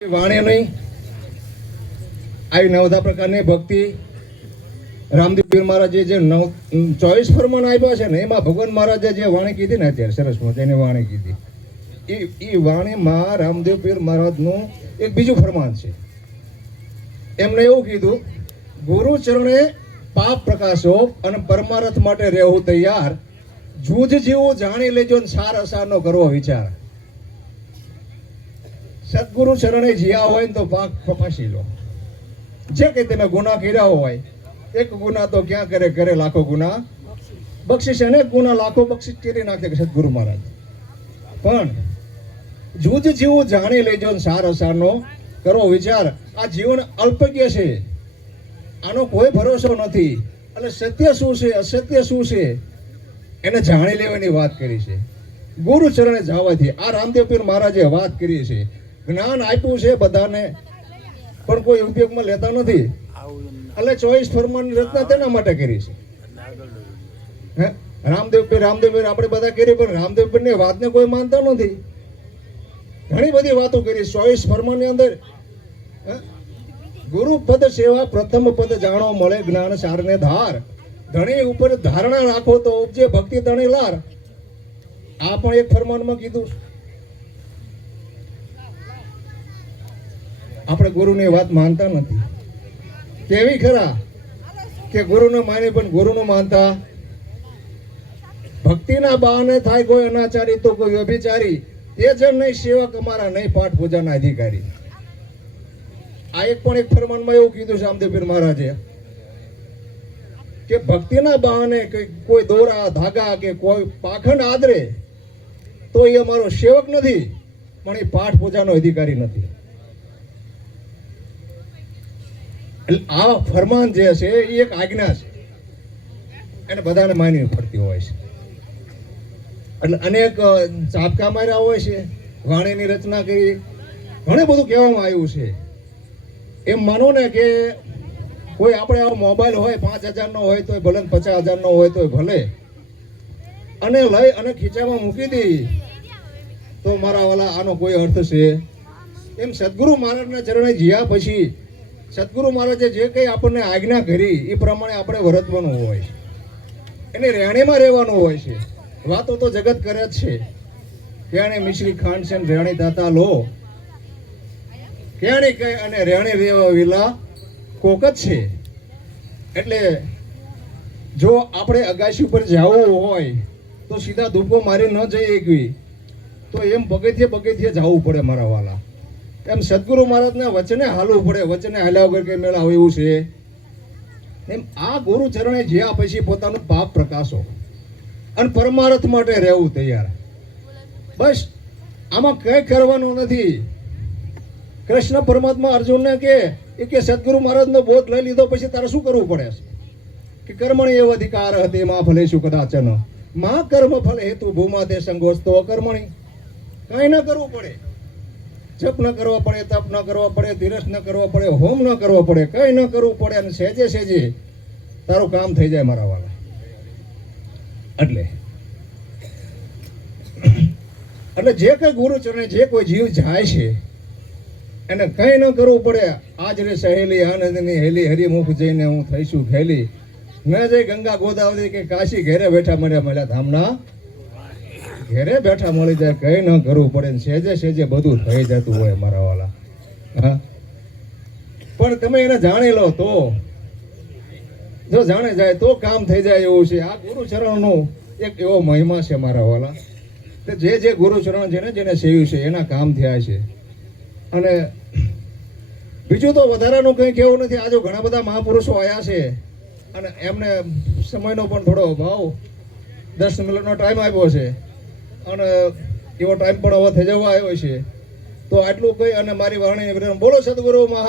વાણી નહીં આવી નવધા પ્રકારની ભક્તિ રામદેવ પીર મહારાજે જે 24 ફરમાન આપ્યા છે ને એમાં ભગવાન મહારાજે જે વાણી કીધી ને અત્યારે સરસ મજાની વાણી કીધી એ વાણીમાં રામદેવ પીર મહારાજનું એક બીજું ફરમાન છે. એમને એવું કીધું, ગુરુ ચરણે પાપ પ્રકાશો અને પરમાર્થ માટે રહેવું તૈયાર, જૂજ જેવું જાણી લેજો ને સાર અસારનો કરવો વિચાર. સદગુરુ ચરણે જીયા હોય ને તો પાક કપાસી લો. જે કંઈ તમે ગુના કર્યા હોય, એક ગુના તો ક્યાં કરે કરે લાખો ગુના બક્ષિસ, અનેક ગુના લાખો બક્ષિસ કરી નાખે સદગુરુ મહારાજ. પણ જૂજ જેવું જાણી લેજો ને સાર અસારનો કરવો વિચાર. આ જીવન અલ્પજ્ઞ છે, આનો કોઈ ભરોસો નથી. એટલે સત્ય શું છે અસત્ય શું છે એને જાણી લેવાની વાત કરી છે. ગુરુ ચરણે જવાથી આ રામદેવ પીર મહારાજે વાત કરી છે. જ્ઞાન આપ્યું છે બધાને, પણ કોઈ ઉપયોગમાં લેતા નથી. એટલે 24 ફરમાનની રચના તેના માટે કરી છે. રામદેવ પીર આપણે બધા કરી, પણ રામદેવ પીરની વાતને કોઈ માનતા નથી. ઘણી બધી વાતો કરી 24 ફરમાનની અંદર. ગુરુ પદ સેવા પ્રથમ પદ જાણો, મળે જ્ઞાન સારને ધાર. ધણી ઉપર ધારણા રાખો તો ઉપજે ભક્તિ ધણી લાર. આ પણ એક ફરમાનમાં કીધું. આપણે ગુરુની વાત માનતા નથી. કેવી ખરા કે ગુરુને માની પણ ગુરુનું માનતા. ભક્તિના બહાને થાય કોઈ અનાચારી તો કોઈ વ્યભિચારી, એ જણ નહીં સેવક અમારા, નહીં પાઠ પૂજાના અધિકારી. આ એક પણ એક ફરમાનમાં એવું કીધું છે રામદેવ પીર મહારાજે કે ભક્તિના બહાને કોઈ દોરા ધાગા કે કોઈ પાખંડ આદરે તો એ અમારો સેવક નથી, પણ એ પાઠ પૂજાનો અધિકારી નથી. એટલે આ ફરમાન જે છે એ એક આજ્ઞા છે, એને બધાને માનવી પડતી હોય છે. એટલે અનેક ચાપકા માર્યા હોય છે, વાણીની રચના કરી, ઘણું બધું કહેવામાં આવ્યું છે. એમ માનો ને કે કોઈ આપણે આવો મોબાઈલ હોય 5,000 નો હોય તો ભલે, 50,000 નો હોય તો ભલે, અને લઈ અને ખીચામાં મૂકી દઈ તો મારા વાલા આનો કોઈ અર્થ છે? એમ સદગુરુ મહારાજના ચરણે જીયા પછી સદગુરુ મહારાજે જે કંઈ આપણને આજ્ઞા કરી એ પ્રમાણે આપણે વર્તવાનું હોય છે, એની રહેણીમાં રહેવાનું હોય છે. વાતો તો જગત કરે જ છે, ક્યાંને મિશ્રી ખાંડ છે રેણી દાતા લો, ક્યાંને કઈ અને રેણી રેવા વિલા કોક જ છે. એટલે જો આપણે અગાશી ઉપર જવું હોય તો સીધા ધૂપકો મારી ન જઈ એકવી, તો એમ પગથિયે જવું પડે મારા વાલા. એમ સદગુરુ મહારાજના વચને હાલવું પડે, વચને હાલ્યા વગર કઈ મેળા આવે એવું છે. એમ આ ગુરુ ચરણે જ્યાં પછી પોતાનું પાપ પ્રકાશો અને પરમાર્થ માટે રહેવું તૈયાર. બસ આમાં કઈ કરવાનું નથી. કૃષ્ણ પરમાત્મા અર્જુનને કે સદગુરુ મહારાજનો બોધ લઈ લીધો પછી તારે શું કરવું પડે કે કર્મણી એવો અધિકાર હતી માં ફલેશું કદાચન, માં કર્મ ફલ હેતુ ભૂમા તે સંગોસ્તો કર્મણી. કઈ ન કરવું પડે, જપ ન કરવા પડે, તપ ન કરવા પડે, ધીરજ ન કરવા પડે, હોમ ન કરવો પડે, કઈ ન કરવું પડે, અને સહેજે સહેજે તારું કામ થઈ જાય મારા વાલા. એટલે જે કઈ ગુરુ ચરણે જે કોઈ જીવ જાય છે એને કઈ ન કરવું પડે. આજ રે સહેલી આનંદની હેલી, હરિમુખ જઈને હું થઈશું ખેલી. ન જઈ ગંગા ગોદાવરી કે કાશી, ઘેરે બેઠા મળ્યા ધામના, ઘેરે બેઠા મળી જાય, કઈ ન કરવું પડે, સહેજે સહેજે બધું થઈ જતું હોય મારા વાલા. હા, પણ તમે એને જાણી લો તો, જો જાણે જાય તો કામ થઈ જાય એવું છે. આ ગુરુ ચરણનો એક એવો મહિમા છે મારા વાલા. જે ગુરુ ચરણ જેને સેવ્યું છે એના કામ થયા છે. અને બીજું તો વધારાનું કંઈ કહેવું નથી. આજે ઘણા બધા મહાપુરુષો આવ્યા છે અને એમને સમયનો પણ થોડો અભાવ, 10 મિનિટનો ટાઈમ આપ્યો છે, અને એવો ટાઈમ પણ હવે થઈ જવા આવ્યો છે. તો આટલું કહી અને મારી વાણી બોલો સદગુરુ મહા